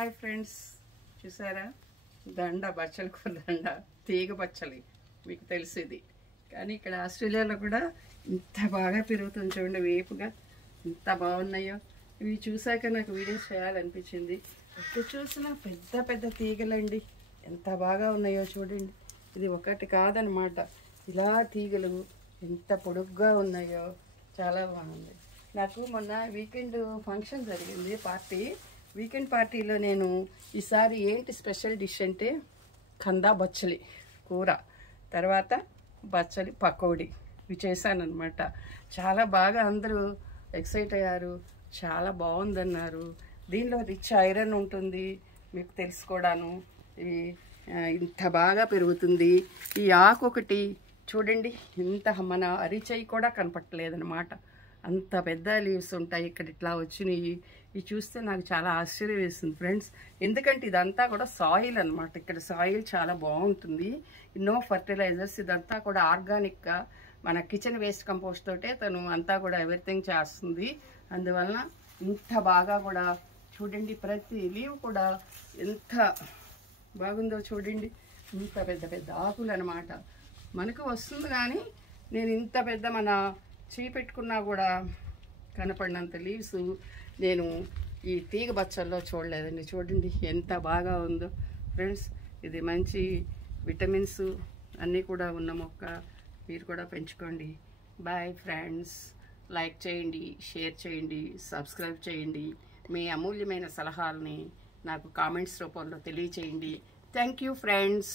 Hi friends, చూసారా దండ బచ్చల కూర దండ తీగ బచ్చలి మీకు తెలిసింది. కానీ ఇక్కడ ఆస్ట్రేలియాలో కూడా ఇంత బాగా పెరుగుతుంది చూడండి, వేపుగా ఎంత బాగున్నాయో. ఇవి చూసాక నాకు వీడియోస్ చేయాలనిపించింది. ఎక్కడ చూసినా పెద్ద పెద్ద తీగలండి, ఎంత బాగా ఉన్నాయో చూడండి. ఇది ఒకటి కాదనమాట, ఇలా తీగలు ఎంత పొడుగ్గా ఉన్నాయో, చాలా బాగుంది. నాకు మొన్న వీకెండ్ ఫంక్షన్ జరిగింది, వీకెండ్ పార్టీలో నేను ఈసారి ఏంటి స్పెషల్ డిష్ అంటే కందా బచ్చలి కూర, తర్వాత బచ్చలి పకోడీ ఇవి చేశానమాట. చాలా బాగా అందరూ ఎక్సైట్ అయ్యారు, చాలా బాగుందన్నారు. దీనిలో రిచ్ ఐరన్ ఉంటుంది, మీకు తెలుసుకోవడాను. ఇది ఇంత బాగా పెరుగుతుంది. ఈ ఆకు ఒకటి చూడండి, ఇంత మన అరిచేయి కూడా కనపట్టలేదన్నమాట, అంత పెద్ద లీవ్స్ ఉంటాయి ఇక్కడ ఇట్లా వచ్చినాయి. ఇవి చూస్తే నాకు చాలా ఆశ్చర్యం వేస్తుంది ఫ్రెండ్స్, ఎందుకంటే ఇదంతా కూడా సాయిల్ అనమాట. ఇక్కడ సాయిల్ చాలా బాగుంటుంది, నో ఫర్టిలైజర్స్, ఇదంతా కూడా ఆర్గానిక్గా మన కిచెన్ వేస్ట్ కంపోస్ట్ తోటే తను అంతా కూడా ఎవ్రీథింగ్ చేస్తుంది. అందువలన ఇంత బాగా కూడా చూడండి, ప్రతి లీవ్ కూడా ఎంత బాగుందో చూడండి. ఇంత పెద్ద పెద్ద ఆకులు అనమాట మనకు వస్తుంది, కానీ నేను ఇంత పెద్ద మన చేయి పెట్టుకున్నా కూడా కనపడినంత లీవ్స్ నేను ఈ తీగ బచ్చల్లో చూడలేదండి. చూడండి ఎంత బాగా ఉందో ఫ్రెండ్స్. ఇది మంచి విటమిన్స్ అన్నీ కూడా ఉన్న మొక్క, మీరు కూడా పెంచుకోండి. బాయ్ ఫ్రెండ్స్, లైక్ చేయండి, షేర్ చేయండి, సబ్స్క్రైబ్ చేయండి. మీ అమూల్యమైన సలహాలని నాకు కామెంట్స్ రూపంలో తెలియచేయండి. Thank you friends.